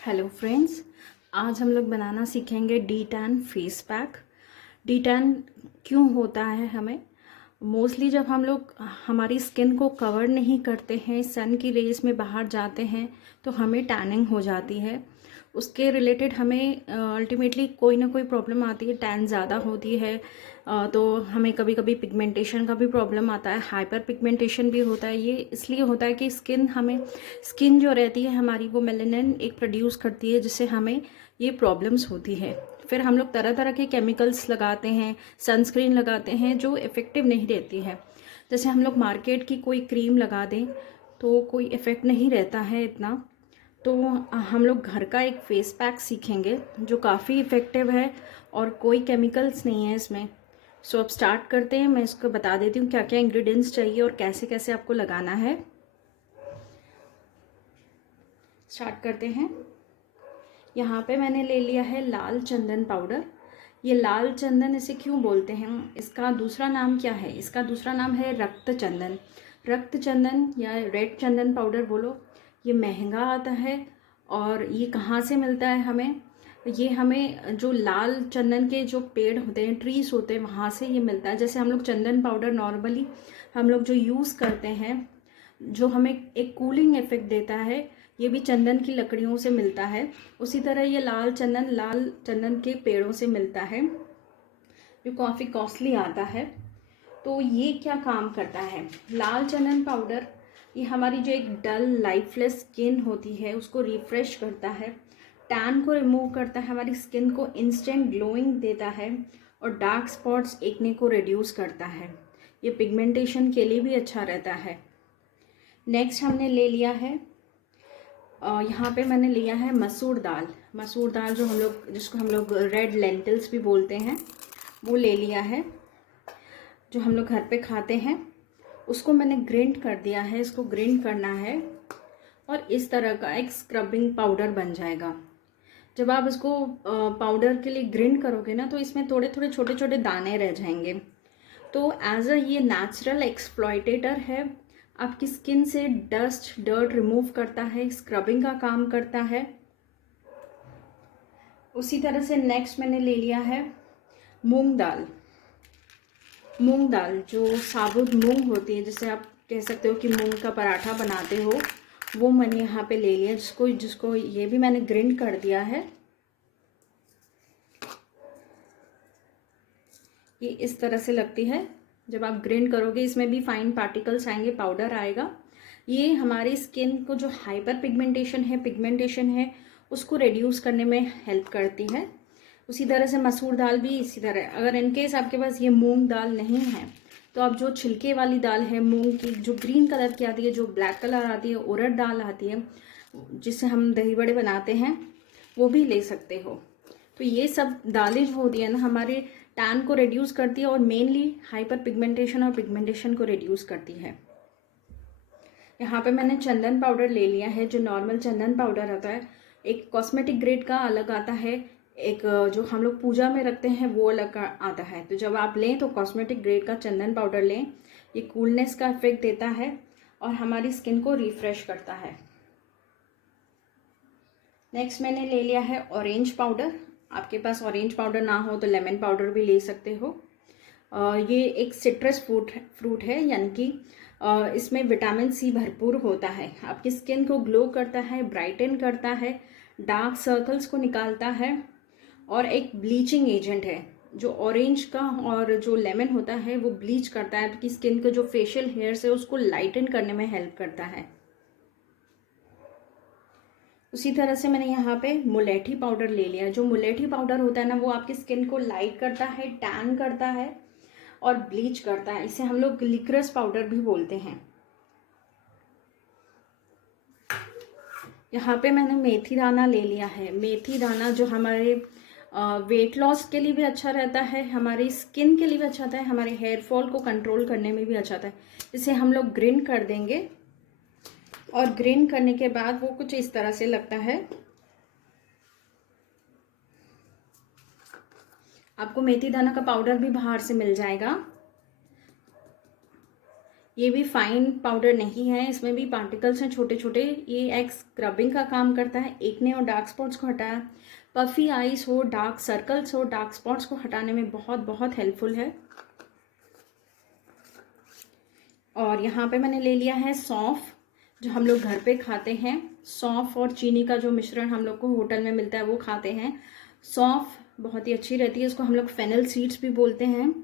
Hello friends, आज हम लोग बनाना सीखेंगे D tan face pack. D tan क्यों होता है हमें? मोस्टली जब हम लोग हमारी स्किन को कवर नहीं करते हैं, सन की रेज में बाहर जाते हैं तो हमें टैनिंग हो जाती है। उसके रिलेटेड हमें अल्टीमेटली कोई ना कोई प्रॉब्लम आती है। टैन ज़्यादा होती है तो हमें कभी कभी पिगमेंटेशन का भी प्रॉब्लम आता है, हाइपर पिगमेंटेशन भी होता है। ये इसलिए होता है कि स्किन जो रहती है हमारी, वो मेलेनिन एक प्रोड्यूस करती है, जिससे हमें ये प्रॉब्लम्स होती है। फिर हम लोग तरह तरह के केमिकल्स लगाते हैं, सनस्क्रीन लगाते हैं जो इफ़ेक्टिव नहीं रहती है। जैसे हम लोग मार्केट की कोई क्रीम लगा दें तो कोई इफ़ेक्ट नहीं रहता है इतना। तो हम लोग घर का एक फेस पैक सीखेंगे जो काफ़ी इफ़ेक्टिव है और कोई केमिकल्स नहीं है इसमें। सो अब स्टार्ट करते हैं। मैं इसको बता देती हूँ क्या क्या इंग्रेडिएंट्स चाहिए और कैसे कैसे आपको लगाना है। स्टार्ट करते हैं। यहाँ पे मैंने ले लिया है लाल चंदन पाउडर। ये लाल चंदन इसे क्यों बोलते हैं, इसका दूसरा नाम क्या है? इसका दूसरा नाम है रक्त चंदन। रक्त चंदन या रेड चंदन पाउडर बोलो। ये महंगा आता है। और ये कहाँ से मिलता है हमें? ये हमें जो लाल चंदन के जो पेड़ होते हैं, ट्रीज होते हैं, वहाँ से ये मिलता है। जैसे हम लोग चंदन पाउडर नॉर्मली हम लोग जो यूज़ करते हैं, जो हमें एक कूलिंग इफेक्ट देता है, ये भी चंदन की लकड़ियों से मिलता है। उसी तरह ये लाल चंदन के पेड़ों से मिलता है, जो काफ़ी कॉस्टली आता है। तो ये क्या काम करता है? लाल चंदन पाउडर ये हमारी जो एक डल लाइफलेस स्किन होती है उसको रिफ्रेश करता है, टैन को रिमूव करता है, हमारी स्किन को इंस्टेंट ग्लोइंग देता है और डार्क स्पॉट्स एक्ने को रिड्यूस करता है। ये पिगमेंटेशन के लिए भी अच्छा रहता है। नेक्स्ट हमने ले लिया है, यहाँ पे मैंने लिया है मसूर दाल। मसूर दाल जिसको हम लोग रेड लेंटिल्स भी बोलते हैं, वो ले लिया है, जो हम लोग घर पे खाते हैं। उसको मैंने ग्राइंड कर दिया है। इसको ग्राइंड करना है और इस तरह का एक स्क्रबिंग पाउडर बन जाएगा। जब आप इसको पाउडर के लिए ग्राइंड करोगे ना, तो इसमें थोड़े थोड़े छोटे छोटे दाने रह जाएंगे। तो एज अ ये नेचुरल एक्सप्लॉयटेटर है, आपकी स्किन से डर्ट रिमूव करता है, स्क्रबिंग का काम करता है। उसी तरह से नेक्स्ट मैंने ले लिया है मूंग दाल। मूंग दाल जो साबुत मूंग होती है, जिसे आप कह सकते हो कि मूंग का पराठा बनाते हो, वो मैंने यहाँ पे ले लिया, जिसको जिसको ये भी मैंने ग्राइंड कर दिया है। ये इस तरह से लगती है। जब आप ग्राइंड करोगे इसमें भी फाइन पार्टिकल्स आएंगे, पाउडर आएगा। ये हमारी स्किन को जो हाइपर पिगमेंटेशन है उसको रिड्यूस करने में हेल्प करती है। उसी तरह से मसूर दाल भी इसी तरह। अगर इनकेस आपके पास ये मूंग दाल नहीं है तो आप जो छिलके वाली दाल है मूंग की, जो ग्रीन कलर की आती है, जो ब्लैक कलर आती है, उड़द दाल आती है, जिससे हम दही बड़े बनाते हैं, वो भी ले सकते हो। तो ये सब दालें जो होती है ना, हमारे टैन को रिड्यूस करती है और मेनली हाइपर पिगमेंटेशन और पिगमेंटेशन को रिड्यूस करती है। यहाँ पे मैंने चंदन पाउडर ले लिया है, जो नॉर्मल चंदन पाउडर आता है। एक कॉस्मेटिक ग्रेड का अलग आता है, एक जो हम लोग पूजा में रखते हैं वो अलग का आता है। तो जब आप लें तो कॉस्मेटिक ग्रेड का चंदन पाउडर लें। ये कूलनेस का इफेक्ट देता है और हमारी स्किन को रिफ्रेश करता है। नेक्स्ट मैंने ले लिया है ऑरेंज पाउडर। आपके पास ऑरेंज पाउडर ना हो तो लेमन पाउडर भी ले सकते हो। ये एक सिट्रस फ्रूट है, यानी कि इसमें विटामिन सी भरपूर होता है। आपकी स्किन को ग्लो करता है, ब्राइटन करता है, डार्क सर्कल्स को निकालता है और एक ब्लीचिंग एजेंट है। जो ऑरेंज का और जो लेमन होता है वो ब्लीच करता है, आपकी स्किन के जो फेशियल हेयर्स है उसको लाइटन करने में हेल्प करता है। उसी तरह से मैंने यहाँ पे मुलेठी पाउडर ले लिया। जो मुलेठी पाउडर होता है ना, वो आपकी स्किन को लाइट करता है, टैन करता है और ब्लीच करता है। इसे हम लोग ग्लिकरस पाउडर भी बोलते हैं। यहाँ पे मैंने मेथी दाना ले लिया है। मेथी दाना जो हमारे वेट लॉस के लिए भी अच्छा रहता है, हमारी स्किन के लिए भी अच्छा रहता है, हमारे हेयर फॉल को कंट्रोल करने में भी अच्छा रहता है। इसे हम लोग ग्राइंड कर देंगे और ग्राइंड करने के बाद वो कुछ इस तरह से लगता है। आपको मेथी दाना का पाउडर भी बाहर से मिल जाएगा। ये भी फाइन पाउडर नहीं है, इसमें भी पार्टिकल्स हैं छोटे छोटे। ये एक स्क्रबिंग का काम करता है, एक्ने और डार्क स्पॉट्स को हटाया, पफी आईज हो, डार्क सर्कल्स हो, डार्क स्पॉट्स को हटाने में बहुत बहुत हेल्पफुल है। और यहाँ पे मैंने ले लिया है सौंफ, जो हम लोग घर पे खाते हैं। सौंफ और चीनी का जो मिश्रण हम लोग को होटल में मिलता है वो खाते हैं। सौंफ बहुत ही अच्छी रहती है, इसको हम लोग फेनल सीड्स भी बोलते हैं।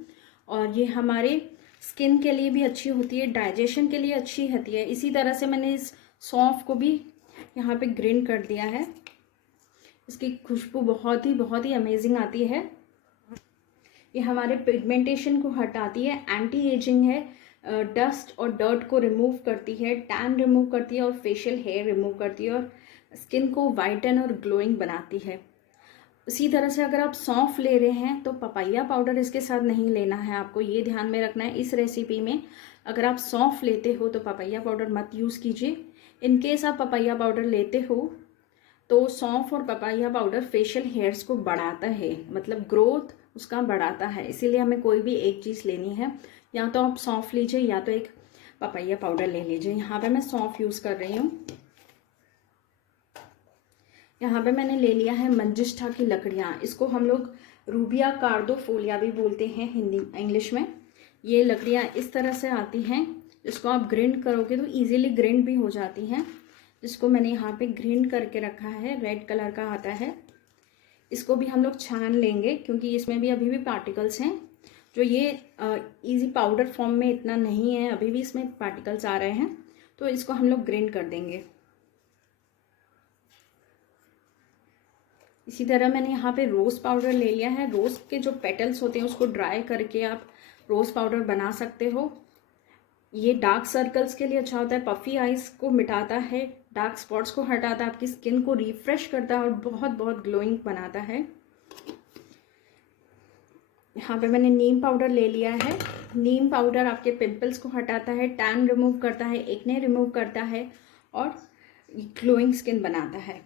और ये हमारे स्किन के लिए भी अच्छी होती है, डाइजेशन के लिए अच्छी होती है। इसी तरह से मैंने इस सौंफ को भी यहाँ पे ग्राइंड कर दिया है। इसकी खुशबू बहुत ही अमेजिंग आती है। ये हमारे पिगमेंटेशन को हटाती है, एंटी एजिंग है, डस्ट और डर्ट को रिमूव करती है, टैन रिमूव करती है और फेशियल हेयर रिमूव करती है और स्किन को वाइटन और ग्लोइंग बनाती है। इसी तरह से अगर आप सौंफ ले रहे हैं तो पपाया पाउडर इसके साथ नहीं लेना है, आपको ये ध्यान में रखना है। इस रेसिपी में अगर आप सौंफ लेते हो तो पपाया पाउडर मत यूज़ कीजिए। इनकेस आप पपाया पाउडर लेते हो तो सौंफ और पपाया पाउडर फेशियल हेयर्स को बढ़ाता है, मतलब ग्रोथ उसका बढ़ाता है। इसीलिए हमें कोई भी एक चीज़ लेनी है, या तो आप सौंफ लीजिए या तो एक पपाया पाउडर ले लीजिए। यहाँ पे मैं सौंफ यूज़ कर रही हूँ। यहाँ पे मैंने ले लिया है मंजिष्ठा की लकड़ियाँ, इसको हम लोग रूबिया कार्डोफोलिया भी बोलते हैं हिंदी इंग्लिश में। ये लकड़ियाँ इस तरह से आती हैं, इसको आप ग्राइंड करोगे तो इजीली ग्राइंड भी हो जाती हैं। इसको मैंने यहाँ पे ग्राइंड करके रखा है, रेड कलर का आता है। इसको भी हम लोग छान लेंगे क्योंकि इसमें भी अभी भी पार्टिकल्स हैं, जो ये इजी पाउडर फॉर्म में इतना नहीं है, अभी भी इसमें पार्टिकल्स आ रहे हैं, तो इसको हम लोग ग्राइंड कर देंगे। इसी तरह मैंने यहाँ पे रोज़ पाउडर ले लिया है। रोज़ के जो पेटल्स होते हैं उसको ड्राई करके आप रोज़ पाउडर बना सकते हो। ये डार्क सर्कल्स के लिए अच्छा होता है, पफी आइज को मिटाता है, डार्क स्पॉट्स को हटाता है, आपकी स्किन को रिफ्रेश करता है और बहुत ग्लोइंग बनाता है। यहाँ पे मैंने नीम पाउडर ले लिया है। नीम पाउडर आपके पिंपल्स को हटाता है, टैन रिमूव करता है, एक्ने रिमूव करता है और ग्लोइंग स्किन बनाता है।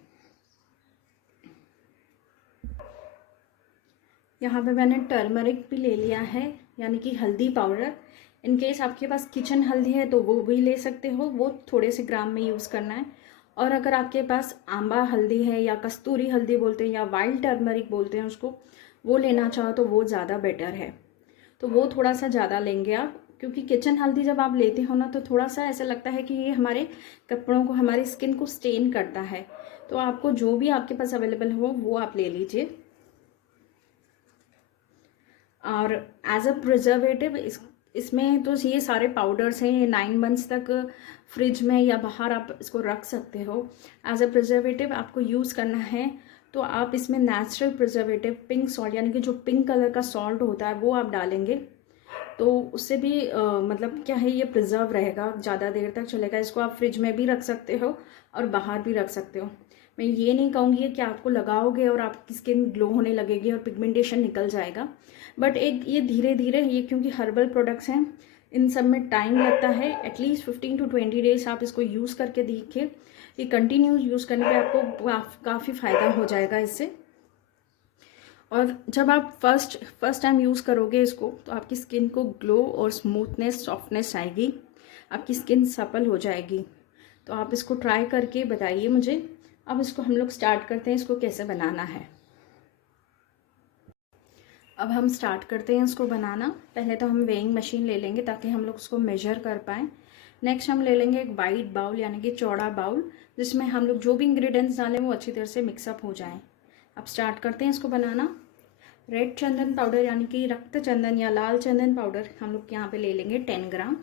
यहाँ पे मैंने टर्मरिक भी ले लिया है, यानी कि हल्दी पाउडर। इनकेस आपके पास किचन हल्दी है तो वो भी ले सकते हो, वो थोड़े से ग्राम में यूज़ करना है। और अगर आपके पास आंबा हल्दी है या कस्तूरी हल्दी बोलते हैं या वाइल्ड टर्मरिक बोलते हैं उसको, वो लेना चाहो तो वो ज़्यादा बेटर है, तो वो थोड़ा सा ज़्यादा लेंगे आप। क्योंकि किचन हल्दी जब आप लेते हो ना तो थोड़ा सा ऐसा लगता है कि ये हमारे कपड़ों को, हमारी स्किन को स्टेन करता है। तो आपको जो भी आपके पास अवेलेबल हो वो आप ले लीजिए। और एज अ प्रिजर्वेटिव इसमें तो ये सारे पाउडर्स हैं, ये 9 मंथ्स तक फ्रिज में या बाहर आप इसको रख सकते हो। एज अ प्रिजर्वेटिव आपको यूज़ करना है तो आप इसमें नेचुरल प्रिजर्वेटिव पिंक सॉल्ट, यानी कि जो पिंक कलर का सॉल्ट होता है वो आप डालेंगे, तो उससे भी मतलब क्या है, ये प्रिजर्व रहेगा, ज़्यादा देर तक चलेगा। इसको आप फ्रिज में भी रख सकते हो और बाहर भी रख सकते हो। मैं ये नहीं कहूँगी कि आपको लगाओगे और आपकी स्किन ग्लो होने लगेगी और पिगमेंटेशन निकल जाएगा, बट एक ये धीरे धीरे, ये क्योंकि हर्बल प्रोडक्ट्स हैं इन सब में टाइम लगता है। एटलीस्ट 15 to 20 डेज आप इसको यूज़ करके देखिए। ये कंटिन्यू यूज़ करने पे आपको काफ़ी फ़ायदा हो जाएगा इससे। और जब आप फर्स्ट टाइम यूज़ करोगे इसको तो आपकी स्किन को ग्लो और स्मूथनेस, सॉफ्टनेस आएगी, आपकी स्किन सपल हो जाएगी। तो आप इसको ट्राई करके बताइए मुझे। अब इसको हम लोग स्टार्ट करते हैं, इसको कैसे बनाना है। अब हम स्टार्ट करते हैं इसको बनाना। पहले तो हम वेइंग मशीन ले लेंगे ताकि हम लोग उसको मेजर कर पाएँ। नेक्स्ट हम ले लेंगे एक वाइड बाउल, यानी कि चौड़ा बाउल, जिसमें हम लोग जो भी इंग्रेडिएंट्स डालें वो अच्छी तरह से मिक्सअप हो जाएं। अब स्टार्ट करते हैं इसको बनाना। रेड चंदन पाउडर, यानी कि रक्त चंदन या लाल चंदन पाउडर हम लोग यहाँ पे ले लेंगे 10 ग्राम।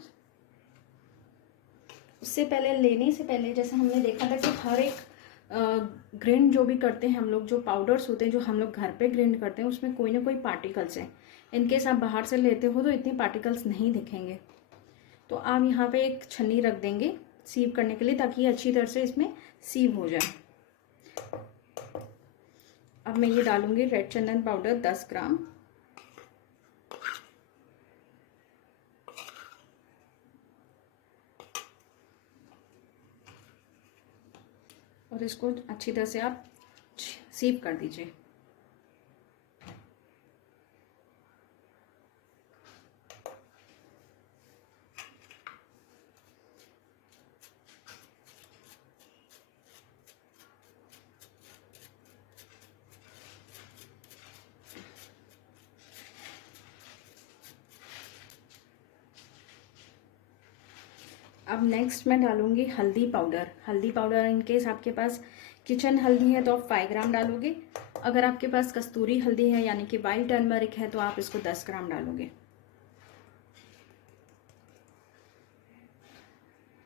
उससे पहले, लेने से पहले, जैसे हमने देखा था कि हर एक ग्राइंड जो भी करते हैं हम लोग, जो पाउडर्स होते हैं जो हम लोग घर पे ग्राइंड करते हैं उसमें कोई ना कोई पार्टिकल्स हैं। इनकेस आप बाहर से लेते हो तो इतने पार्टिकल्स नहीं दिखेंगे। तो आप यहाँ पे एक छन्नी रख देंगे सीव करने के लिए, ताकि ये अच्छी तरह से इसमें सीव हो जाए। अब मैं ये डालूंगी रेड चंदन पाउडर 10 ग्राम। और इसको अच्छी तरह से आप सीव कर दीजिए। अब नेक्स्ट मैं डालूँगी हल्दी पाउडर। हल्दी पाउडर इन केस आपके पास किचन हल्दी है तो आप 5 ग्राम डालोगे। अगर आपके पास कस्तूरी हल्दी है यानी कि वाइट टर्मरिक है तो आप इसको 10 ग्राम डालोगे।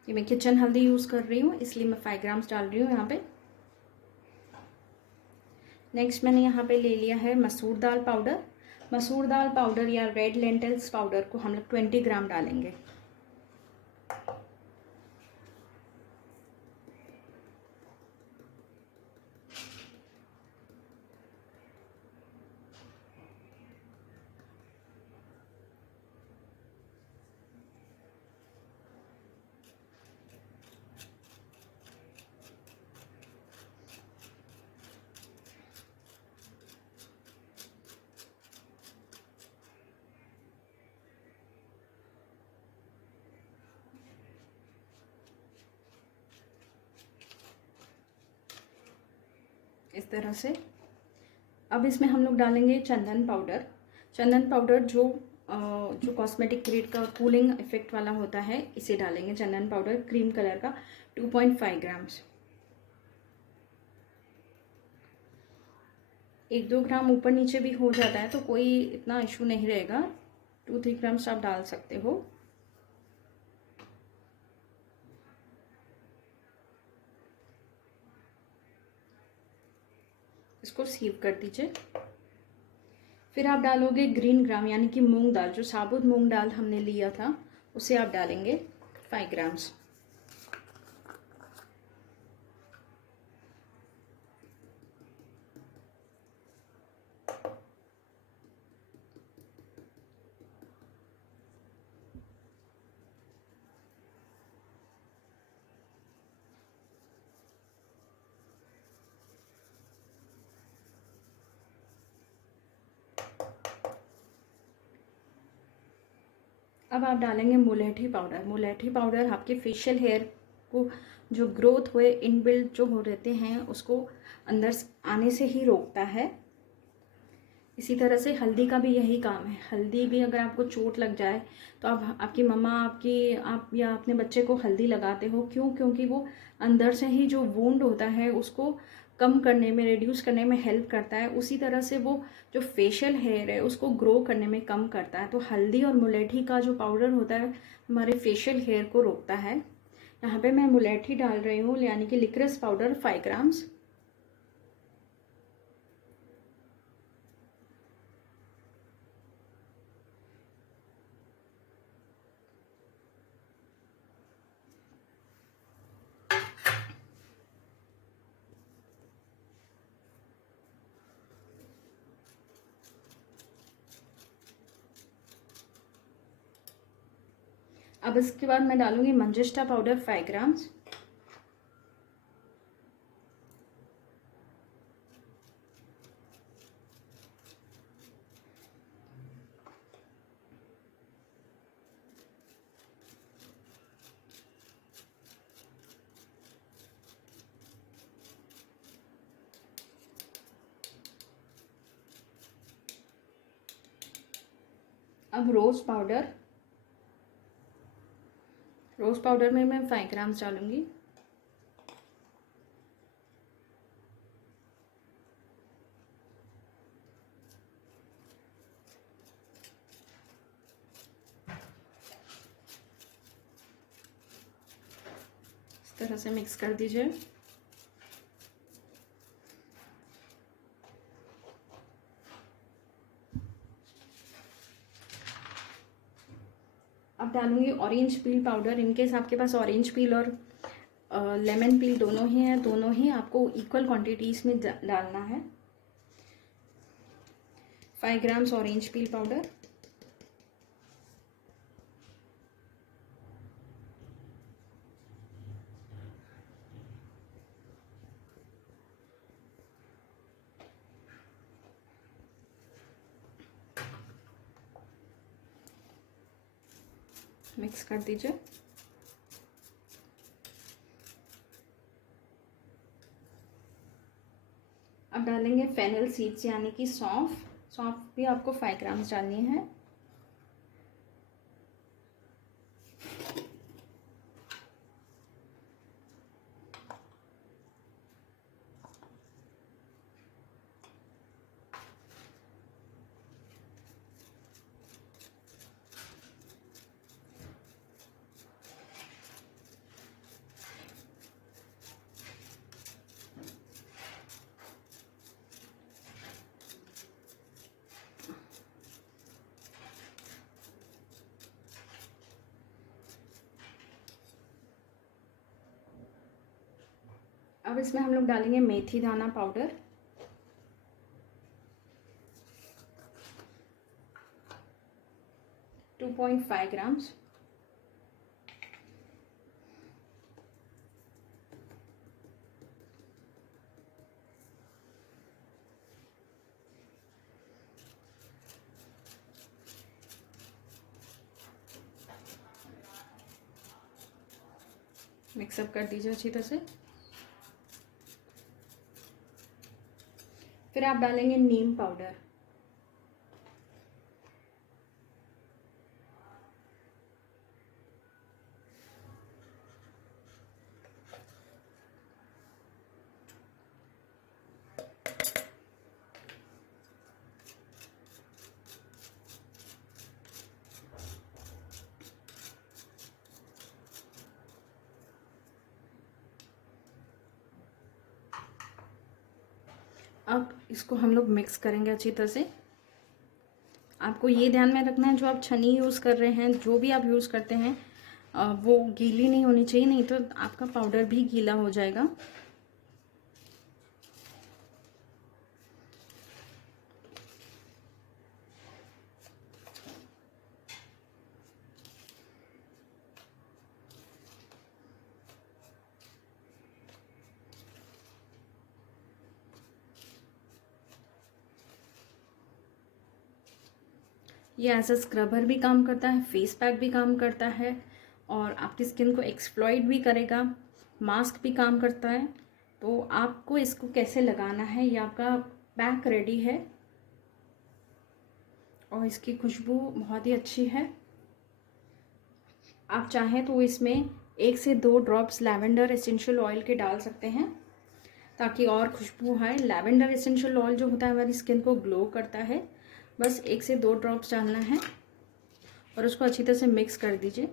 ये मैं किचन हल्दी यूज़ कर रही हूँ इसलिए मैं 5 ग्राम्स डाल रही हूँ यहाँ पे। नेक्स्ट मैंने यहाँ पे ले लिया है मसूर दाल पाउडर। मसूर दाल पाउडर या रेड लेंटिल्स पाउडर को हम लोग 20 ग्राम डालेंगे। इस तरह से। अब इसमें हम लोग डालेंगे चंदन पाउडर। चंदन पाउडर जो कॉस्मेटिक ग्रेड का कूलिंग इफेक्ट वाला होता है, इसे डालेंगे। चंदन पाउडर क्रीम कलर का 2.5 ग्राम्स। 1-2 ग्राम ऊपर नीचे भी हो जाता है तो कोई इतना इशू नहीं रहेगा। 2-3 ग्राम्स आप डाल सकते हो। इसको सीव कर दीजिए। फिर आप डालोगे ग्रीन ग्राम यानी कि मूंग दाल, जो साबुत मूंग दाल हमने लिया था उसे आप डालेंगे 5 ग्राम्स। अब आप डालेंगे मुलेठी पाउडर। मुलेठी पाउडर आपके फेशियल हेयर को जो ग्रोथ हुए इनबिल्ट जो हो रहते हैं उसको अंदर आने से ही रोकता है। इसी तरह से हल्दी का भी यही काम है। हल्दी भी अगर आपको चोट लग जाए तो आपकी मम्मा आप या अपने बच्चे को हल्दी लगाते हो। क्यों? क्योंकि वो अंदर से ही जो वुंड होता है उसको कम करने में, रिड्यूस करने में हेल्प करता है। उसी तरह से वो जो फेशियल हेयर है उसको ग्रो करने में कम करता है। तो हल्दी और मुलेठी का जो पाउडर होता है हमारे फेशियल हेयर को रोकता है। यहाँ पे मैं मुलेठी डाल रही हूँ यानी कि लिक्रिस पाउडर 5 ग्राम्स। अब इसके बाद मैं डालूंगी मंजिष्ठा पाउडर 5 ग्राम्स। अब रोज़ पाउडर में मैं 5 ग्राम्स डालूंगी। इस तरह से मिक्स कर दीजिए। अब डालूंगी ऑरेंज पील पाउडर। इनकेस आपके पास ऑरेंज पील और लेमन पील दोनों ही हैं, दोनों ही आपको इक्वल क्वांटिटीज़ में डालना है। 5 grams orange peel powder. Mix कर दीजिए। अब डालेंगे फेनल सीड्स यानी कि सौंफ। सौंफ भी आपको 5 ग्राम्स डालनी है। अब इसमें हम लोग डालेंगे मेथी दाना पाउडर, टू 2.5 ग्राम्स। मिक्सअप कर दीजिए अच्छी तरह से। फिर आप डालेंगे नीम पाउडर, अब इसको हम लोग मिक्स करेंगे अच्छी तरह से। आपको ये ध्यान में रखना है, जो आप छन्नी यूज़ कर रहे हैं, जो भी आप यूज़ करते हैं, वो गीली नहीं होनी चाहिए, नहीं तो आपका पाउडर भी गीला हो जाएगा। ये एज अ स्क्रबर भी काम करता है, फेस पैक भी काम करता है, और आपकी स्किन को एक्सप्लॉइट भी करेगा, मास्क भी काम करता है। तो आपको इसको कैसे लगाना है, ये आपका पैक रेडी है और इसकी खुशबू बहुत ही अच्छी है। आप चाहें तो इसमें 1 से 2 ड्रॉप्स लैवेंडर एसेंशियल ऑयल के डाल सकते हैं ताकि और खुशबू आए। लैवेंडर एसेंशियल ऑयल जो होता है हमारी स्किन को ग्लो करता है। बस 1 से 2 ड्रॉप्स डालना है और उसको अच्छी तरह से मिक्स कर दीजिए।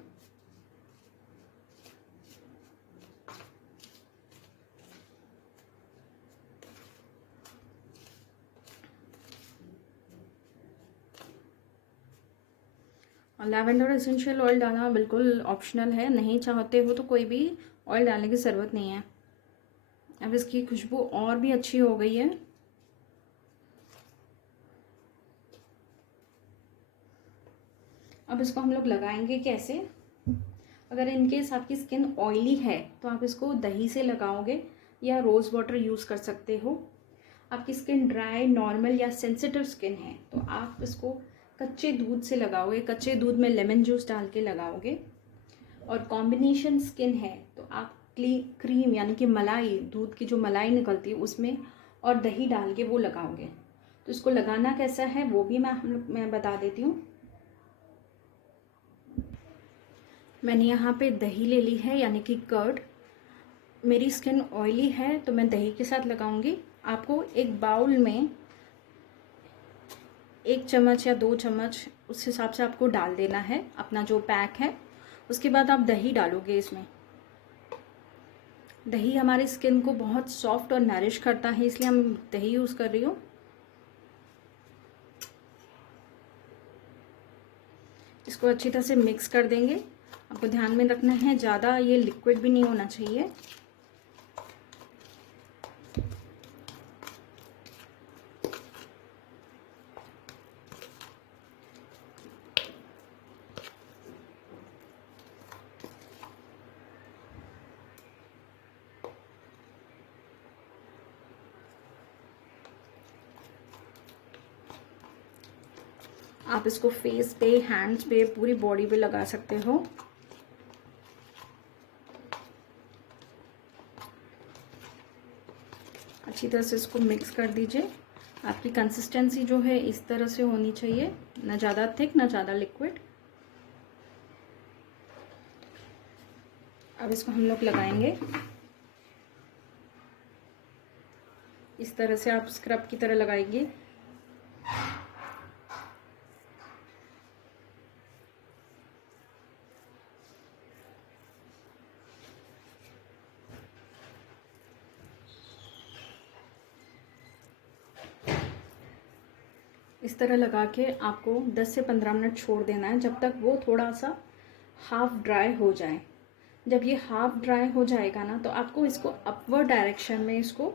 और लैवेंडर एसेंशियल ऑयल डालना बिल्कुल ऑप्शनल है, नहीं चाहते हो तो कोई भी ऑयल डालने की ज़रूरत नहीं है। अब इसकी खुशबू और भी अच्छी हो गई है। अब इसको हम लोग लगाएंगे कैसे? अगर इनकेस आपकी स्किन ऑयली है तो आप इसको दही से लगाओगे या रोज़ वाटर यूज़ कर सकते हो। आपकी स्किन ड्राई, नॉर्मल या सेंसिटिव स्किन है तो आप इसको कच्चे दूध से लगाओगे, कच्चे दूध में लेमन जूस डाल के लगाओगे। और कॉम्बिनेशन स्किन है तो आप क्रीम यानी कि मलाई, दूध की जो मलाई निकलती है उसमें और दही डाल के वो लगाओगे। तो इसको लगाना कैसा है वो भी मैं बता देती हूँ। मैंने यहाँ पे दही ले ली है यानी कि कर्ड। मेरी स्किन ऑयली है तो मैं दही के साथ लगाऊंगी। आपको एक बाउल में 1 चम्मच या 2 चम्मच उस हिसाब से आपको डाल देना है अपना जो पैक है। उसके बाद आप दही डालोगे इसमें। दही हमारी स्किन को बहुत सॉफ्ट और नरिश करता है, इसलिए हम दही यूज़ कर रही हूँ। इसको अच्छी तरह से मिक्स कर देंगे। आपको ध्यान में रखना है ज़्यादा ये लिक्विड भी नहीं होना चाहिए। आप इसको फेस पे, हैंड्स पे, पूरी बॉडी पे लगा सकते हो। अच्छी तरह से इसको मिक्स कर दीजिए। आपकी कंसिस्टेंसी जो है इस तरह से होनी चाहिए, ना ज़्यादा थिक ना ज़्यादा लिक्विड। अब इसको हम लोग लगाएंगे। इस तरह से आप स्क्रब की तरह लगाएंगे। इस तरह लगा के आपको 10 से 15 मिनट छोड़ देना है, जब तक वो थोड़ा सा हाफ ड्राई हो जाए। जब ये हाफ ड्राई हो जाएगा ना, तो आपको इसको अपवर्ड डायरेक्शन में इसको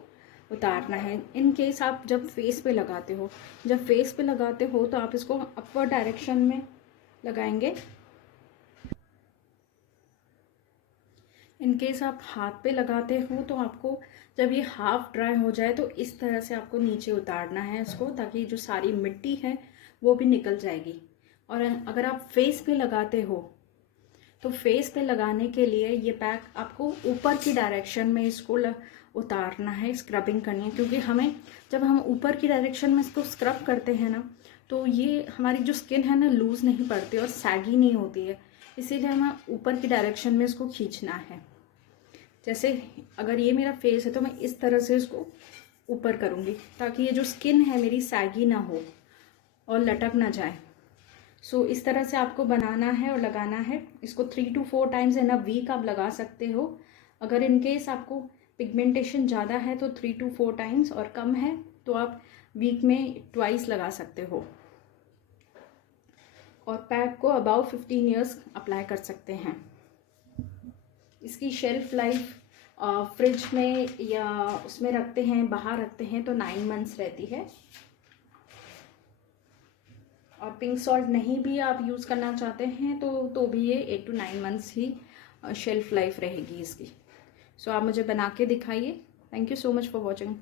उतारना है। इन केस आप जब फेस पे लगाते हो, तो आप इसको अपवर्ड डायरेक्शन में लगाएंगे। इन केस आप हाथ पे लगाते हो तो आपको जब ये हाफ ड्राई हो जाए तो इस तरह से आपको नीचे उतारना है इसको, ताकि जो सारी मिट्टी है वो भी निकल जाएगी। और अगर आप फेस पे लगाते हो तो फेस पे लगाने के लिए ये पैक आपको ऊपर की डायरेक्शन में इसको उतारना है, स्क्रबिंग करनी है। क्योंकि हमें जब हम ऊपर की डायरेक्शन में इसको स्क्रब करते हैं ना, तो ये हमारी जो स्किन है ना लूज़ नहीं पड़ती और सैगी नहीं होती है। इसीलिए हमें ऊपर की डायरेक्शन में इसको खींचना है। जैसे अगर ये मेरा फेस है तो मैं इस तरह से इसको ऊपर करूँगी, ताकि ये जो स्किन है मेरी सैगी ना हो और लटक ना जाए। सो इस तरह से आपको बनाना है और लगाना है। इसको 3 to 4 times in a week आप लगा सकते हो। अगर इन केस आपको पिगमेंटेशन ज़्यादा है तो 3 to 4 टाइम्स, और कम है तो आप वीक में ट्वाइस लगा सकते हो। और पैक को अबाउट 15 ईयर्स अप्लाई कर सकते हैं। इसकी शेल्फ लाइफ फ्रिज में या उसमें रखते हैं, बाहर रखते हैं तो 9 मंथ्स रहती है। और पिंक सॉल्ट नहीं भी आप यूज़ करना चाहते हैं तो भी ये 8 to 9 months he shelf life रहेगी इसकी। सो आप मुझे बना के दिखाइए। Thank you so much for watching.